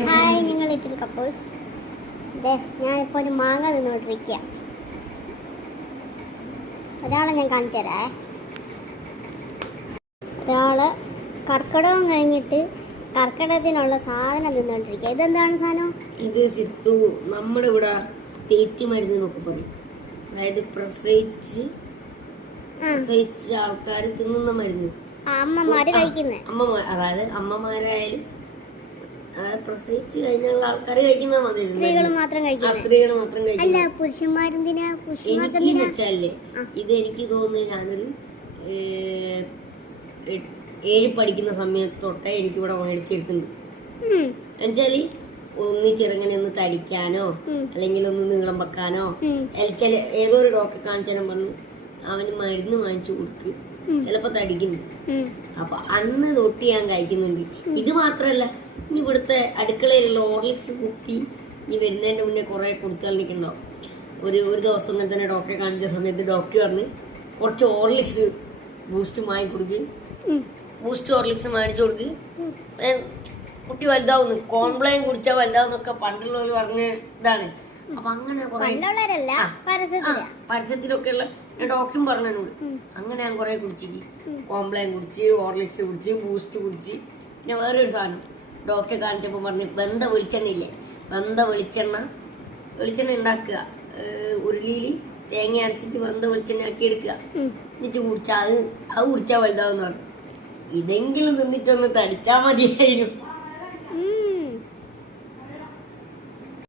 Hi നിങ്ങൾ ഇത്തിരി couples. ദേ ഞാനിപ്പോൾ ഒരു മാങ്ങ നിന്നോണ്ടിരിക്കുക ഒരാളെ ഞാൻ കാണിച്ചു തരാ ഒരാൾ കർക്കിടകം കഴിഞ്ഞിട്ട് കർക്കിടകത്തിനുള്ള സാധനം തിന്നോണ്ടിരിക്കുക ഇതെന്താണ് സാധനം ഇത് സിത്തു നമ്മുടെ ഇവിടെ തേറ്റി മരുന്ന് എന്നൊക്കെ പറയും. അതായത് പ്രസവിച്ച് പ്രസവിച്ച് ആൾക്കാർ തിന്നുന്ന മരുന്ന്. അമ്മമാര് കഴിക്കുന്നത് അമ്മമാർ അതായത് അമ്മമാരായാലും പ്രസവിച്ച് കഴിഞ്ഞുള്ള ആൾക്കാർ മതി. സ്ത്രീകൾ മാത്രം കഴിക്കുന്നത് സ്ത്രീകൾ മാത്രം അല്ല പുരുഷന്മാരെന്തിനാ എനിക്ക് ഇത് എനിക്ക് തോന്നുന്നു ഞാനൊരു ഏഴ് പഠിക്കുന്ന സമയത്ത് തൊട്ടേ എനിക്ക് ഇവിടെ മേടിച്ചെടുക്കുന്നുണ്ട് ഉം, എന്നുവെച്ചാൽ ഒന്ന് ചെറുങ്ങനെ ഒന്ന് തടിക്കാനോ അല്ലെങ്കിൽ ഒന്ന് നീളം വെക്കാനോ ചില ഏതോ ഒരു ഡോക്ടർ കാണിച്ചാലും പറഞ്ഞു അവന് മരുന്ന് വാങ്ങിച്ചു കൊടുക്ക്. ചിലപ്പോ തടിക്കുന്നു. അപ്പൊ അന്ന് തൊട്ട് ഞാൻ കഴിക്കുന്നുണ്ട്. ഇത് മാത്രല്ല ഇനി ഇവിടുത്തെ അടുക്കളയിലുള്ള ഓർലിക്സ് കുപ്പി ഇനി വരുന്നതിന്റെ മുന്നേ കുറേ കൊടുത്താൽ നിൽക്കണ്ടാവും ഒരു ഒരു ദിവസം ഇങ്ങനെ തന്നെ ഡോക്ടറെ കാണിച്ച സമയത്ത് ഡോക്ടർ പറഞ്ഞ് കുറച്ച് ഓർലിക്സ് ബൂസ്റ്റ് വാങ്ങി കൊടുക്ക്. ബൂസ്റ്റ് ഓർലിക്സ് മേടിച്ചു കൊടുക്ക്. കുട്ടി വലുതാവുന്നു. കോംപ്ലൈൻ കുടിച്ചാൽ വലുതാവുന്നൊക്കെ പണ്ടുള്ളവർ പറഞ്ഞ ഇതാണ്. അപ്പൊ അങ്ങനെ പരസ്യത്തിലൊക്കെ ഉള്ള ഡോക്ടറും പറഞ്ഞു അങ്ങനെ ഞാൻ കുറെ കുടിച്ചിക്ക് ഉം. കോംപ്ലൈൻ കുടിച്ച് ഹോർലിക്സ് കുടിച്ച് ബൂസ്റ്റ് കുടിച്ച്. പിന്നെ വേറൊരു സാധനം. ഡോക്ടറെ കാണിച്ചപ്പോൾ പറഞ്ഞ് വെന്ത വെളിച്ചെണ്ണ ഇല്ലേ വെന്ത വെളിച്ചെണ്ണ വെളിച്ചെണ്ണ ഉണ്ടാക്കുക ഉരുളിയിൽ തേങ്ങ അരച്ചിട്ട് വെന്ത വെളിച്ചെണ്ണ ആക്കി എടുക്കുക. എന്നിട്ട് കുടിച്ചാൽ അത് അത് കുടിച്ചാൽ വലുതാവുന്നതാണ് പറഞ്ഞു. ഇതെങ്കിലും നിന്നിട്ടൊന്ന് തടിച്ചാൽ മതിയായിരുന്നു.